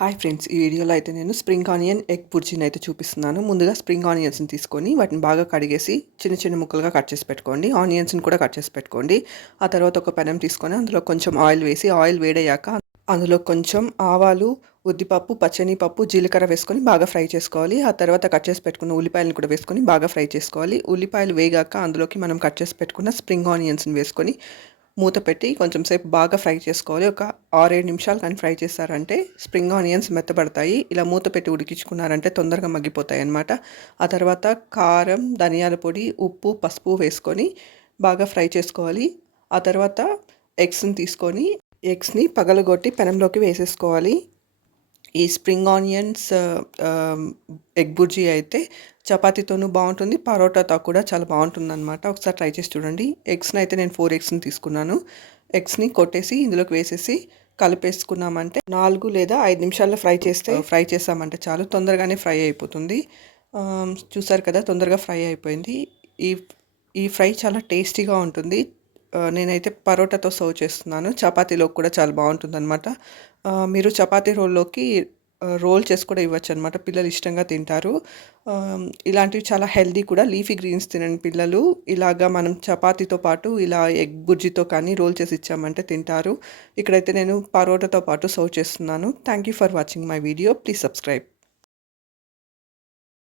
Hi friends, ఈ వీడియోలో అయితే నేను స్ప్రింగ్ ఆనియన్ ఎగ్ బుర్జీని అయితే చూపిస్తున్నాను. ముందుగా స్ప్రింగ్ ఆనియన్స్ని తీసుకొని వాటిని బాగా కడిగేసి చిన్న చిన్న ముక్కలుగా కట్ చేసి పెట్టుకోండి. ఆనియన్స్ని కూడా కట్ చేసి పెట్టుకోండి. ఆ తర్వాత ఒక పెనం తీసుకొని అందులో కొంచెం ఆయిల్ వేసి, ఆయిల్ వేడయ్యాక అందులో కొంచెం ఆవాలు, ఉద్దిపప్పు, పచ్చనిపప్పు, జీలకర్ర వేసుకొని బాగా ఫ్రై చేసుకోవాలి. ఆ తర్వాత కట్ చేసి పెట్టుకున్న ఉల్లిపాయలను కూడా వేసుకొని బాగా ఫ్రై చేసుకోవాలి. ఉల్లిపాయలు వేగాక అందులోకి మనం కట్ చేసి పెట్టుకున్న స్ప్రింగ్ ఆనియన్స్ని వేసుకొని మూత పెట్టి కొంచెం సేపు బాగా ఫ్రై చేసుకోవాలి. ఒక 6-7 నిమిషాలు కానీ ఫ్రై చేస్తారంటే స్ప్రింగ్ ఆనియన్స్ మెత్తబడతాయి. ఇలా మూత పెట్టి ఉడికించుకున్నారంటే తొందరగా మగ్గిపోతాయి అన్నమాట. ఆ తర్వాత కారం, ధనియాల పొడి, ఉప్పు, పసుపు వేసుకొని బాగా ఫ్రై చేసుకోవాలి. ఆ తర్వాత ఎగ్స్ని పగలగొట్టి పెనంలోకి వేసేసుకోవాలి. ఈ స్ప్రింగ్ ఆనియన్స్ ఎగ్ బుర్జీ అయితే చపాతీతోనూ బాగుంటుంది, పరోటాతో కూడా చాలా బాగుంటుందన్నమాట. ఒకసారి ట్రై చేసి చూడండి. ఎగ్స్ని అయితే నేను 4 ఎగ్స్ని తీసుకున్నాను. ఎగ్స్ని కొట్టేసి ఇందులోకి వేసేసి కలిపేసుకున్నామంటే 4 లేదా 5 నిమిషాల్లో ఫ్రై చేసామంటే చాలు, తొందరగానే ఫ్రై అయిపోతుంది. చూసారు కదా, తొందరగా ఫ్రై అయిపోయింది. ఈ ఈ ఫ్రై చాలా టేస్టీగా ఉంటుంది. నేనైతే పరోటాతో సర్వ్ చేస్తున్నాను. చపాతీలోకి కూడా చాలా బాగుంటుందన్నమాట. మీరు చపాతీ రోల్ చేసి కూడా ఇవ్వచ్చు అనమాట. పిల్లలు ఇష్టంగా తింటారు. ఇలాంటివి చాలా హెల్దీ కూడా. లీఫీ గ్రీన్స్ తినని పిల్లలు ఇలాగా మనం చపాతీతో పాటు ఇలా ఎగ్ బుర్జీతో కానీ రోల్ చేసి ఇచ్చామంటే తింటారు. ఇక్కడైతే నేను పరోటాతో పాటు సర్వ్ చేస్తున్నాను. Thank you for watching my video. Please subscribe.